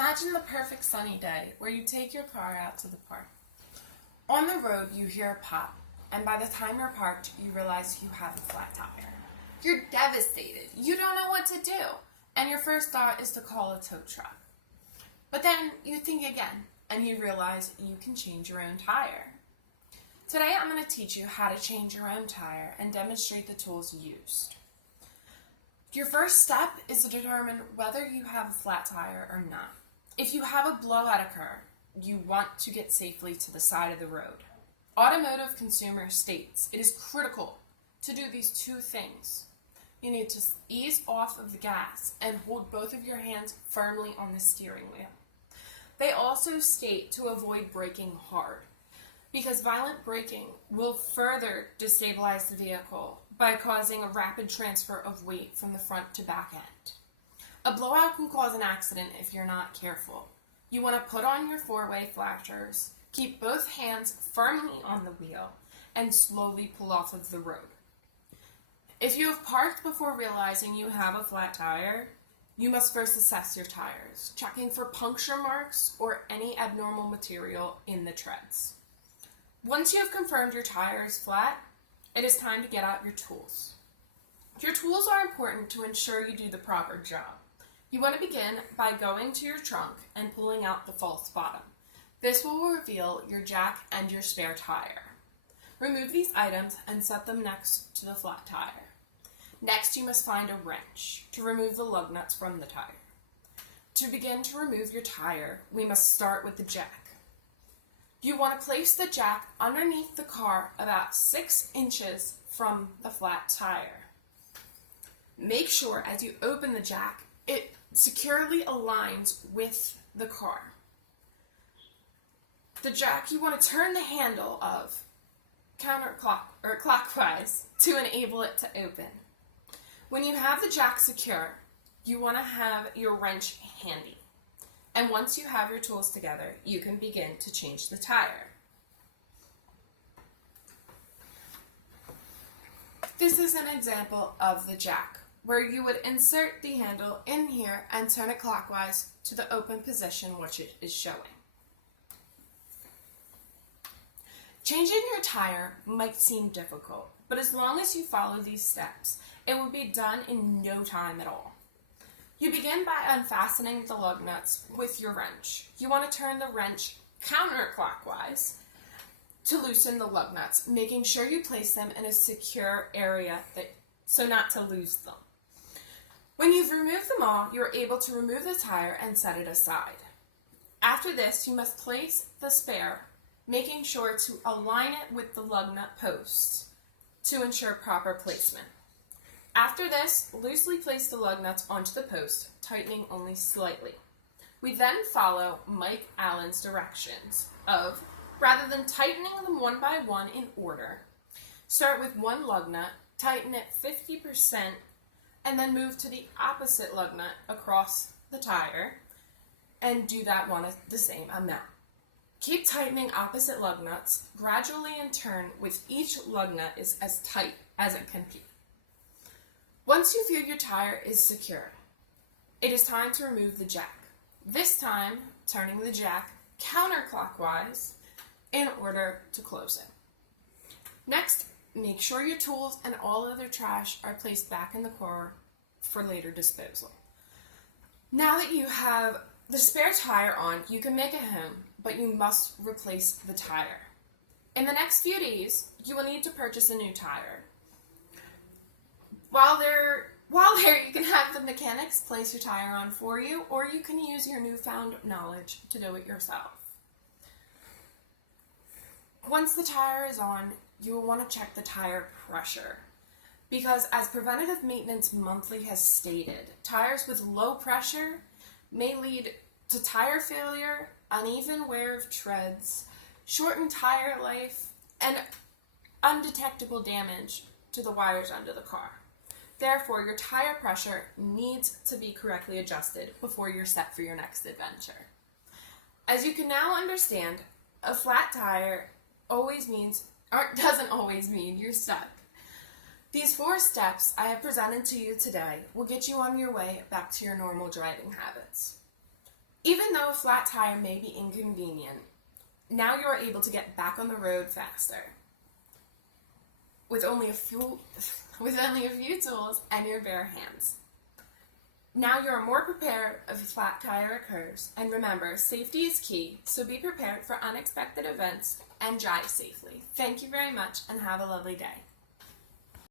Imagine the perfect sunny day where you take your car out to the park. On the road, you hear a pop, and by the time you're parked, you realize you have a flat tire. You're devastated. You don't know what to do, and your first thought is to call a tow truck. But then you think again, and you realize you can change your own tire. Today, I'm going to teach you how to change your own tire and demonstrate the tools used. Your first step is to determine whether you have a flat tire or not. If you have a blowout occur, you want to get safely to the side of the road. Automotive Consumer states it is critical to do these two things. You need to ease off of the gas and hold both of your hands firmly on the steering wheel. They also state to avoid braking hard, because violent braking will further destabilize the vehicle by causing a rapid transfer of weight from the front to back end. A blowout can cause an accident if you're not careful. You want to put on your four-way flashers, keep both hands firmly on the wheel, and slowly pull off of the road. If you have parked before realizing you have a flat tire, you must first assess your tires, checking for puncture marks or any abnormal material in the treads. Once you have confirmed your tire is flat, it is time to get out your tools. Your tools are important to ensure you do the proper job. You want to begin by going to your trunk and pulling out the false bottom. This will reveal your jack and your spare tire. Remove these items and set them next to the flat tire. Next, you must find a wrench to remove the lug nuts from the tire. To begin to remove your tire, we must start with the jack. You want to place the jack underneath the car about 6 inches from the flat tire. Make sure as you open the jack, it securely aligns with the car. The jack, you want to turn the handle of clockwise to enable it to open. When you have the jack secure, you want to have your wrench handy. And once you have your tools together, you can begin to change the tire. This is an example of the jack, where you would insert the handle in here and turn it clockwise to the open position which it is showing. Changing your tire might seem difficult, but as long as you follow these steps, it will be done in no time at all. You begin by unfastening the lug nuts with your wrench. You want to turn the wrench counterclockwise to loosen the lug nuts, making sure you place them in a secure area so not to lose them. When you've removed them all, you're able to remove the tire and set it aside. After this, you must place the spare, making sure to align it with the lug nut posts to ensure proper placement. After this, loosely place the lug nuts onto the post, tightening only slightly. We then follow Mike Allen's directions of, rather than tightening them one by one in order, start with one lug nut, tighten it 50%, and then move to the opposite lug nut across the tire, and do that one at the same amount. Keep tightening opposite lug nuts gradually in turn with each lug nut is as tight as it can be. Once you feel your tire is secure, it is time to remove the jack. This time, turning the jack counterclockwise in order to close it. Next, make sure your tools and all other trash are placed back in the car for later disposal. Now that you have the spare tire on, you can make it home, but you must replace the tire. In the next few days, you will need to purchase a new tire. While there, you can have the mechanics place your tire on for you, or you can use your newfound knowledge to do it yourself. Once the tire is on, you will want to check the tire pressure, because as Preventative Maintenance Monthly has stated, tires with low pressure may lead to tire failure, uneven wear of treads, shortened tire life, and undetectable damage to the wires under the car. Therefore, your tire pressure needs to be correctly adjusted before you're set for your next adventure. As you can now understand, a flat tire doesn't always mean you're stuck. These 4 steps I have presented to you today will get you on your way back to your normal driving habits. Even though a flat tire may be inconvenient, now you are able to get back on the road faster with only a few tools and your bare hands. Now you are more prepared if a flat tire occurs, and remember, safety is key, so be prepared for unexpected events and drive safely. Thank you very much and have a lovely day.